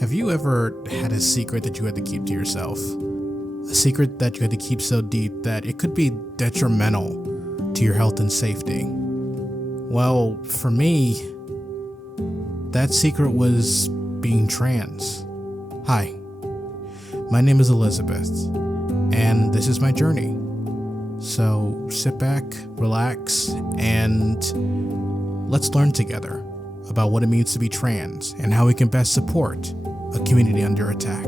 Have you ever had a secret that you had to keep to yourself? A secret that you had to keep so deep that it could be detrimental to your health and safety? Well, for me, that secret was being trans. Hi, my name is Elizabeth, and this is my journey. So sit back, relax, and let's learn together about what it means to be trans and how we can best support a community under attack.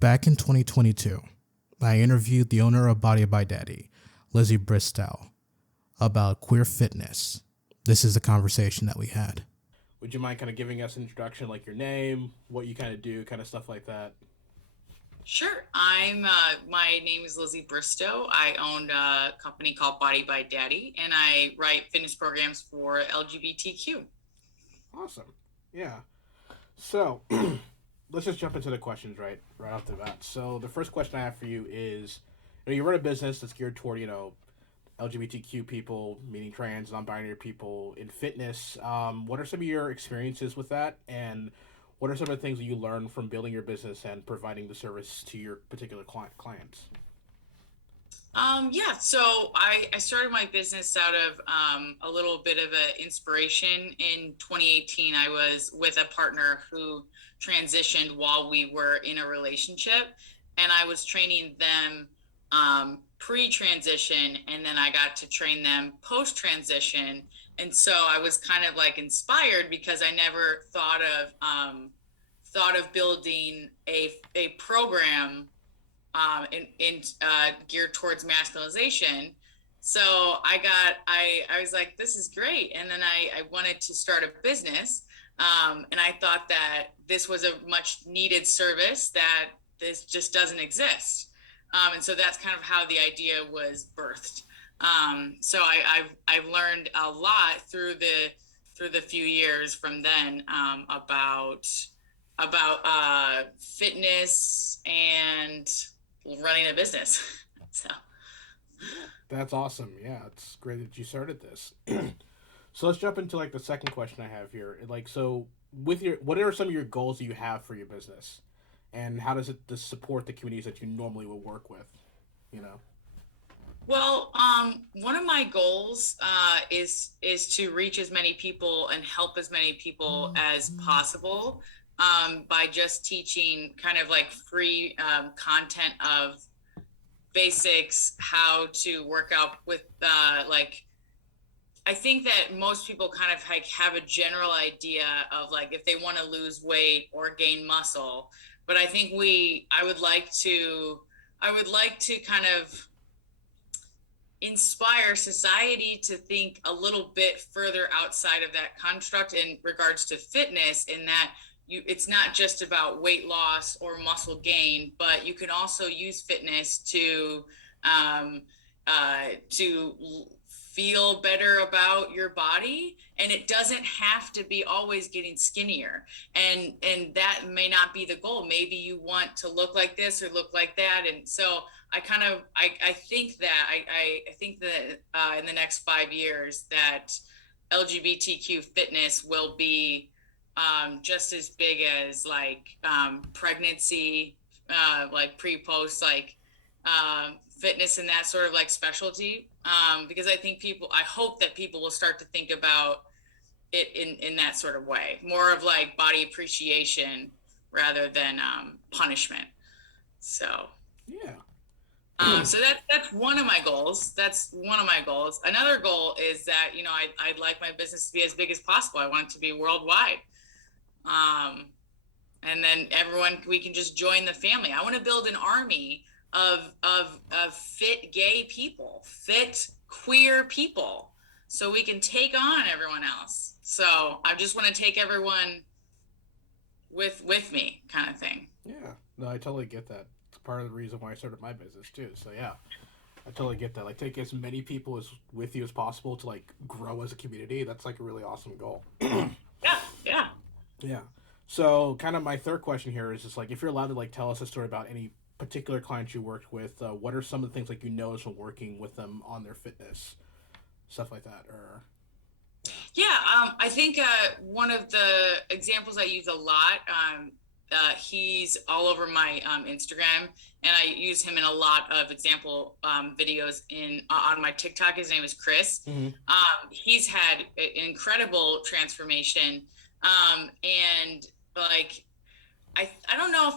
Back in 2022, I interviewed the owner of Body by Daddy, Lizzie Bristow, about queer fitness. This is the conversation that we had. Would you mind kind of giving us an introduction, like your name, what you kind of do, kind of stuff like that? Sure. My name is Lizzie Bristow. I own a company called Body by Daddy, and I write fitness programs for LGBTQ. Awesome. Yeah. So let's just jump into the questions right off the bat. So the first question I have for you is, you run a business that's geared toward, LGBTQ people, meaning trans, non-binary people in fitness. What are some of your experiences with that, and what are some of the things that you learn from building your business and providing the service to your particular clients? So I started my business out of a little bit of an inspiration. In 2018, I was with a partner who transitioned while we were in a relationship, and I was training them pre-transition, and then I got to train them post-transition. And so I was kind of like inspired because I never thought of building a program geared towards masculinization. So I was like, this is great. And then I wanted to start a business. And I thought that this was a much needed service that this just doesn't exist. And so that's kind of how the idea was birthed. So I've learned a lot through the few years from then about fitness and running a business. So that's awesome. Yeah, it's great that you started this. So let's jump into the second question I have here. So what are some of your goals that you have for your business, and how does it support the communities that you normally would work with? Well, one of my goals is to reach as many people and help as many people as possible by just teaching kind of like free content of basics, how to work out with I think that most people kind of have a general idea of if they want to lose weight or gain muscle, but I think I would like to kind of inspire society to think a little bit further outside of that construct in regards to fitness, in that it's not just about weight loss or muscle gain, but you can also use fitness to feel better about your body, and it doesn't have to be always getting skinnier, and that may not be the goal. Maybe you want to look like this or look like that. And so I think that in the next 5 years that LGBTQ fitness will be just as big as pregnancy, pre-post, fitness and that sort of specialty. Because I hope that people will start to think about it in that sort of way, more of body appreciation rather than punishment. So yeah. So that's one of my goals. Another goal is that I'd like my business to be as big as possible. I want it to be worldwide. And then we can just join the family. I want to build an army of fit gay people, fit queer people, so we can take on everyone else. So I just want to take everyone with me, kind of thing. Yeah, no, I totally get that. It's part of the reason why I started my business too. So yeah, I totally get that. Take as many people as with you as possible to grow as a community. That's a really awesome goal. Yeah. So kind of my third question here is just if you're allowed to tell us a story about any particular clients you worked with, what are some of the things you noticed when working with them on their fitness? stuff like that, or yeah. Yeah, I think one of the examples I use a lot, he's all over my Instagram, and I use him in a lot of example videos in on my TikTok. His name is Chris. Mm-hmm. He's had an incredible transformation, and like I don't know if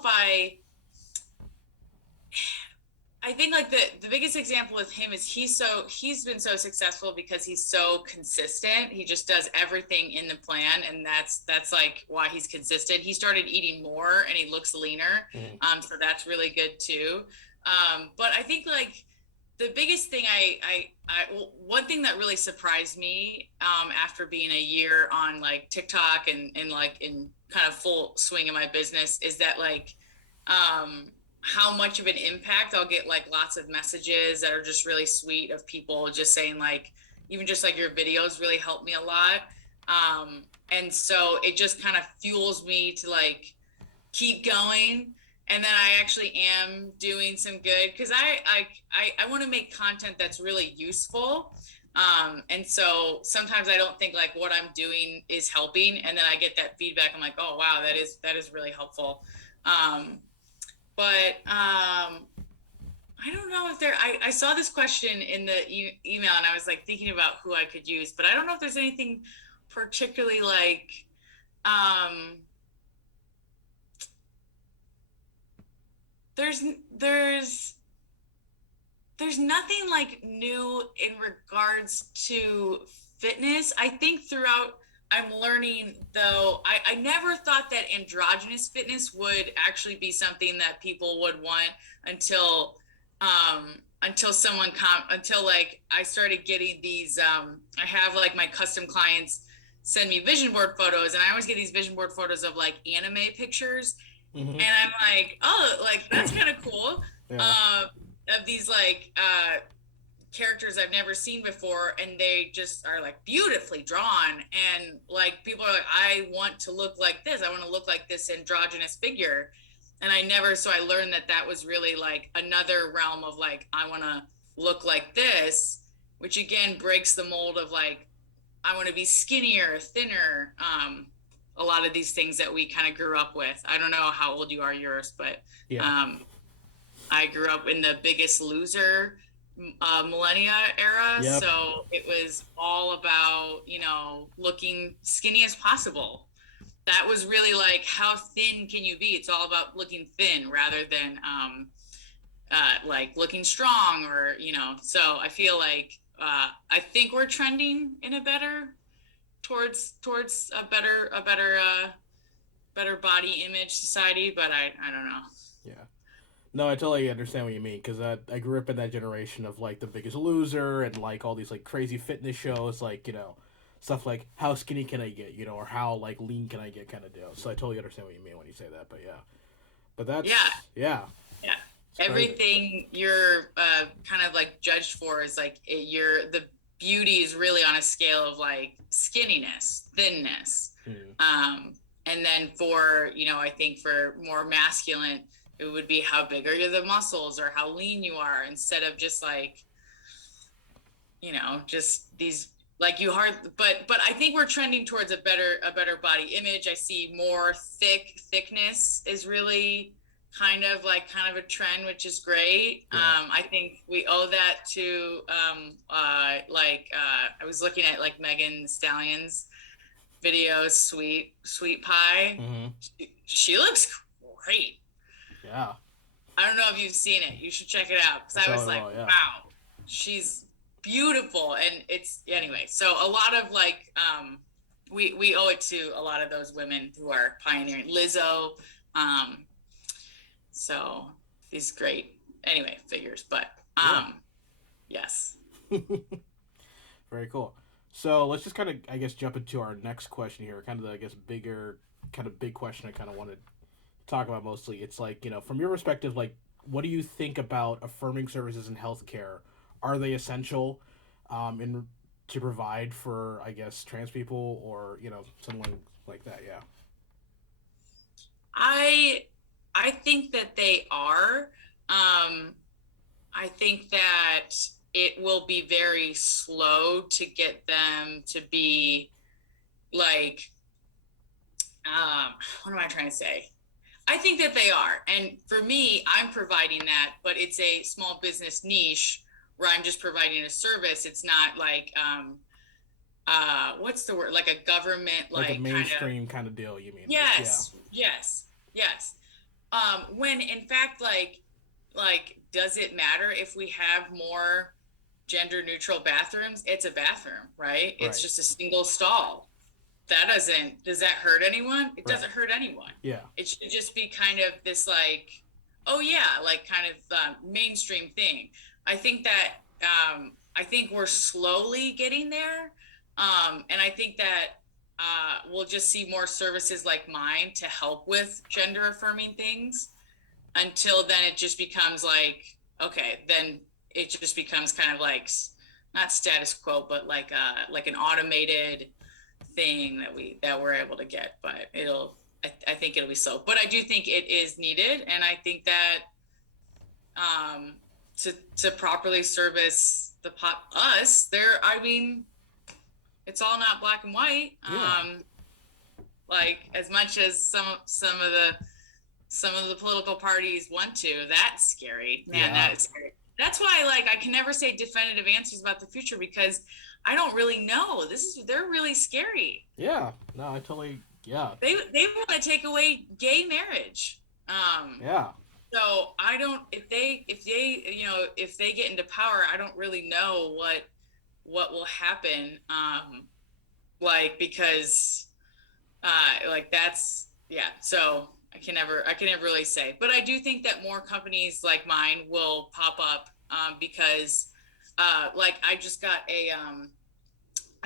I think like the biggest example with him is he's been so successful because he's so consistent. He just does everything in the plan, and that's like why he's consistent. He started eating more and he looks leaner, Mm-hmm. so that's really good too. But I think like the biggest thing one thing that really surprised me after being a year on like TikTok and like in kind of full swing in my business is that like how much of an impact I'll get like lots of messages that are just really sweet of people just saying like even just like your videos really helped me a lot. And so it just kind of fuels me to like keep going. And then I actually am doing some good because I want to make content that's really useful. And so sometimes I don't think like what I'm doing is helping, and then I get that feedback. I'm like, oh wow, that is really helpful. But I don't know if I saw this question in the email and I was like thinking about who I could use, but I don't know if there's anything particularly like, um, there's, there's, there's nothing like new in regards to fitness. I think throughout I'm learning though, I never thought that androgynous fitness would actually be something that people would want until until like I started getting these I have like my custom clients send me vision board photos, and I always get these vision board photos of like anime pictures, Mm-hmm. and I'm like, oh, like that's kind of cool. Yeah. uh, of these like characters I've never seen before, and they just are like beautifully drawn, and like people are like, I want to look like this, I want to look like this androgynous figure. And I learned that that was really like another realm of like I want to look like this, which again breaks the mold of like I want to be skinnier, thinner. A lot of these things that we kind of grew up with. I don't know how old you are, yours, but Yeah. um, I grew up in the Biggest Loser millennia era, Yep. so it was all about looking skinny as possible. That was really like how thin can you be? It's all about looking thin rather than like looking strong or So I feel like I think we're trending in a better towards a better body image society, but I don't know. Yeah. No, I totally understand what you mean because I grew up in that generation of like The Biggest Loser and like all these like crazy fitness shows, like stuff like how skinny can I get, or how like lean can I get kind of deal. So I totally understand what you mean when you say that. But yeah, but Yeah, that's yeah, yeah. it's crazy. Everything you're kind of like judged for is like the beauty is really on a scale of like skinniness, thinness. Mm. Um, and then for, I think for more masculine, it would be how big are the muscles or how lean you are, instead of just like, just these like you hard, but I think we're trending towards a better body image. I see more thickness is really kind of a trend, which is great. Yeah. I think we owe that to I was looking at like Megan Thee Stallion's videos, sweet pie. Mm-hmm. She looks great. Yeah. I don't know if you've seen it. You should check it out, I because I was totally like, will. Yeah. wow, she's beautiful. And it's anyway. So a lot of like we owe it to a lot of those women who are pioneering. Lizzo, um, so these great anyway figures. But Yeah. yes. Very cool. So let's just kind of, I guess, jump into our next question here. Kind of, the, I guess, bigger, kind of big question I kind of wanted to talk about mostly. It's like, from your perspective, like, what do you think about affirming services in healthcare? Are they essential in to provide for, I guess, trans people or, someone like that? Yeah. I I think that they are. I think that it will be very slow to get them to be like, what am I trying to say? I think that they are. And for me, I'm providing that, but it's a small business niche where I'm just providing a service. It's not like, what's the word? Like a government, Like a like kind of, mainstream kind of deal, you mean? Like, yeah. yes, yes, yes. When in fact, like, does it matter if we have more gender neutral bathrooms? It's a bathroom, right? It's Right. just a single stall. Does that hurt anyone? It Right. doesn't hurt anyone. Yeah. It should just be kind of this like, oh yeah, like kind of mainstream thing. I think that, I think we're slowly getting there. And I think that we'll just see more services like mine to help with gender affirming things. Until then, it just becomes like, okay, then it just becomes kind of like not status quo, but like an automated thing that we're able to get. But I think it'll be slow. But I do think it is needed, and I think that um, to properly service the us there. I mean, it's all not black and white. Yeah. Like as much as some of the political parties want to. That's scary, man. Yeah. That is scary. That's why, like, I can never say definitive answers about the future because I don't really know. They're really scary. Yeah. No, I totally. Yeah. They want to take away gay marriage. Yeah. So I don't. If they get into power, I don't really know what will happen. Like because like that's yeah. So I can never really say, but I do think that more companies like mine will pop up because like I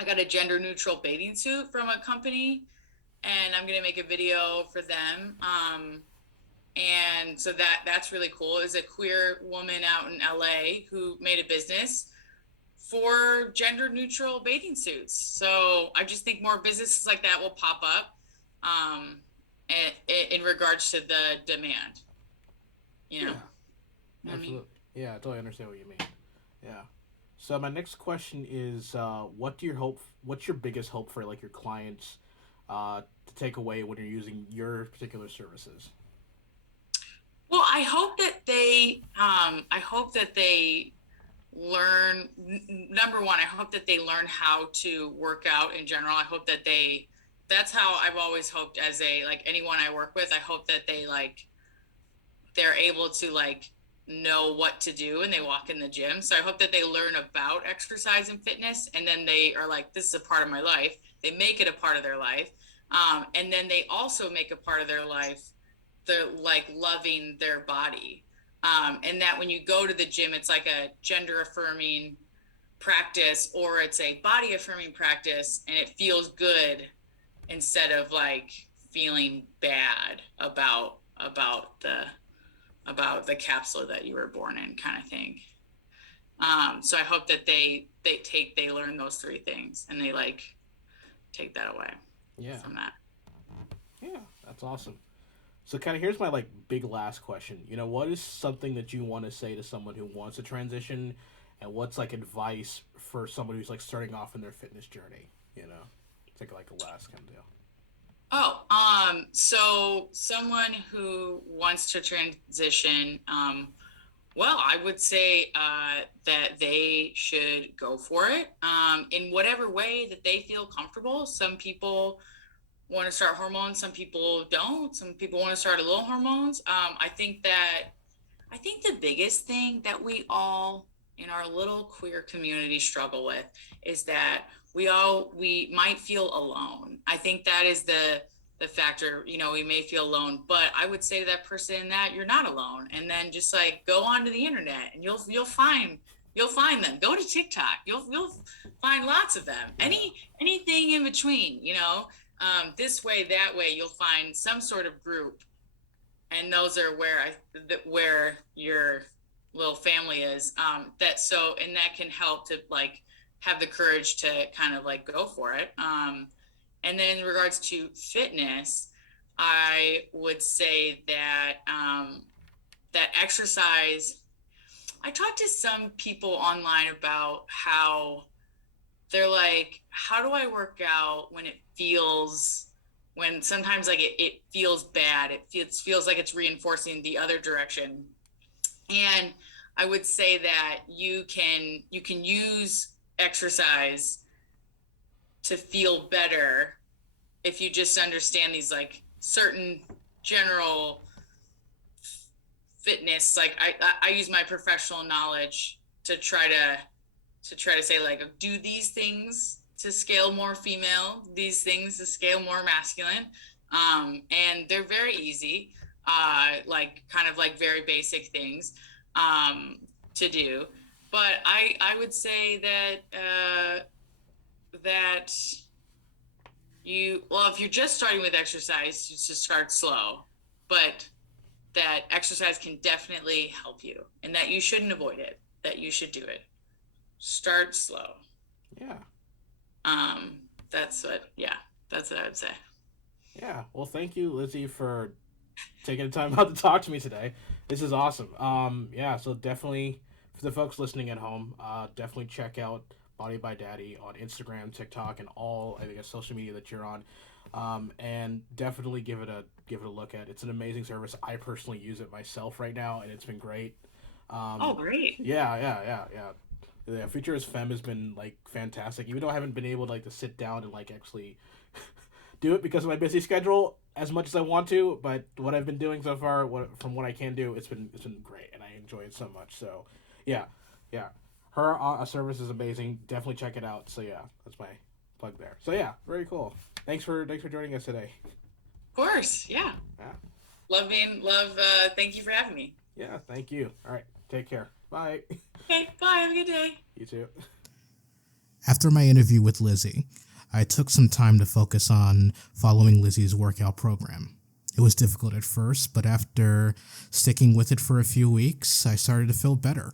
got a gender neutral bathing suit from a company, and I'm gonna make a video for them. And so that's really cool. Is a queer woman out in LA who made a business for gender neutral bathing suits. So I just think more businesses like that will pop up. In regards to the demand, you know. Yeah. Absolutely. Yeah, I totally understand what you mean. Yeah. So my next question is, what's your biggest hope for like your clients to take away when you're using your particular services? Well, I hope that they learn. Number one, I hope that they learn how to work out in general. I hope that that's how I've always hoped as a like anyone I work with. I hope that they're able to like know what to do and they walk in the gym. So I hope that they learn about exercise and fitness, and then they are like, this is a part of my life. They make it a part of their life. And then they also make a part of their life, they're like loving their body. And that when you go to the gym, it's like a gender affirming practice or it's a body affirming practice, and it feels good instead of like feeling bad about the capsule that you were born in, kind of thing. So I hope that they learn those three things and they like take that away Yeah. from that. Yeah, that's awesome. So kind of here's my like big last question. What is something that you want to say to someone who wants to transition, and what's like advice for someone who's like starting off in their fitness journey? It's like a last kind of deal. Oh, so someone who wants to transition, well, I would say that they should go for it in whatever way that they feel comfortable. Some people want to start hormones, some people don't. Some people want to start a little hormones. I think the biggest thing that we all in our little queer community struggle with is that we might feel alone. I think that is the factor. We may feel alone, but I would say to that person that you're not alone, and then just like go onto the internet and you'll find them. Go to TikTok, you'll find lots of them. Yeah. Anything in between, this way, that way, you'll find some sort of group, and those are where your little family is. And that can help to like have the courage to kind of like go for it. And then in regards to fitness, I would say that that exercise. I talked to some people online about how they're like, how do I work out when sometimes like it feels bad. Feels like it's reinforcing the other direction. And I would say that you can use exercise to feel better if you just understand these like certain general fitness. Like I use my professional knowledge to try to say like, do these things to scale more female, these things to scale more masculine. And they're very easy, like kind of like very basic things to do. But I would say that if you're just starting with exercise, you just start slow, but that exercise can definitely help you, and that you shouldn't avoid it, that you should do it. Start slow. Yeah. That's what I would say. Yeah. Well, thank you, Lizzie, for taking the time out to talk to me today. This is awesome. Yeah. So definitely, for the folks listening at home, definitely check out Body by Daddy on Instagram, TikTok, and all I guess social media that you're on. And definitely give it a look at. It's an amazing service. I personally use it myself right now, and it's been great. Great. Yeah. The Future is Femme has been like fantastic. Even though I haven't been able to like to sit down and like actually do it because of my busy schedule as much as I want to, but what I've been doing so far, from what I can do, it's been great, and I enjoy it so much. So yeah. Her service is amazing. Definitely check it out. So yeah, that's my plug there. So yeah, very cool. Thanks for joining us today. Of course, yeah. Thank you for having me. Yeah, thank you. All right, take care. Bye. Okay, bye. Have a good day. You too. After my interview with Lizzie, I took some time to focus on following Lizzie's workout program. It was difficult at first, but after sticking with it for a few weeks, I started to feel better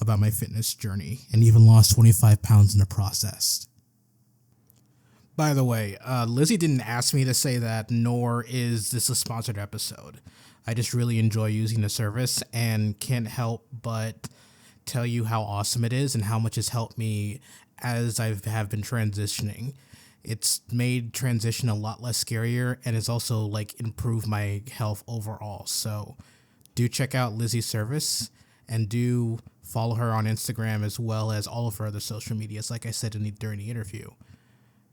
about my fitness journey and even lost 25 pounds in the process. By the way, Lizzie didn't ask me to say that, nor is this a sponsored episode. I just really enjoy using the service and can't help but tell you how awesome it is and how much it's helped me as I have been transitioning. It's made transition a lot less scarier, and it's also like improved my health overall. So do check out Lizzie's service and do follow her on Instagram as well as all of her other social medias, like I said during the interview.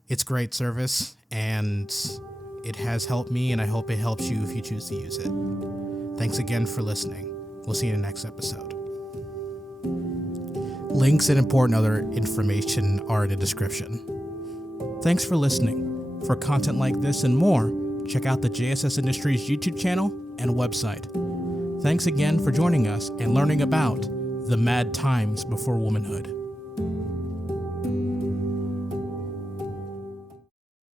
It's great service, and it has helped me, and I hope it helps you if you choose to use it. Thanks again for listening. We'll see you in the next episode. Links and important other information are in the description. Thanks for listening. For content like this and more, check out the JSS Industries YouTube channel and website. Thanks again for joining us and learning about the mad times before womanhood.